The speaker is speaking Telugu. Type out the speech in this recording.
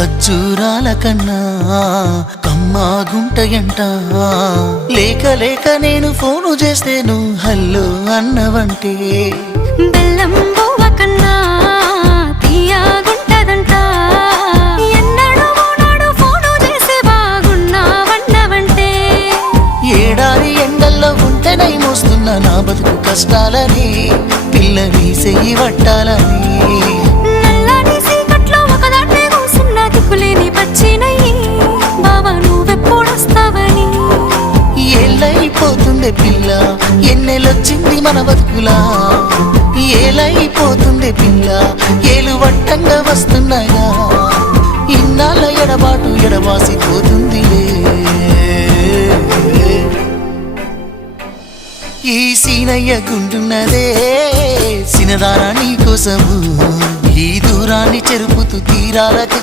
ఖర్జూరాల కన్నా కమ్మా గుంటయంట లేక లేక నేను ఫోను చేస్తే నువ్వు హల్లో అన్నవంటే బెల్లం బువ్వ కన్నా తీయగుంటదంట ఎన్నడూ నాడు ఫోను చేసి బాగున్నావన్నవంటే ఏడాది ఎండల్లో ఉంటేనై మోస్తున్న నా బతుకు కష్టాలని పిల్లని సెయ్యి పట్టాలని ఏళ్ళైపోతుంది పిల్ల ఎన్నెలొచ్చింది మన బతుకులా? ఏలైపోతుంది పిల్ల ఏలు వట్టంగా వస్తున్నాయా? ఇన్నాళ్ళ ఎడబాటు ఎడవాసిపోతుందిలే ఈ సీనయ్య గుంటున్నదే సినదానా నీ కోసము. ఈ దూరాన్ని చెరుపుతూ తీరాలకు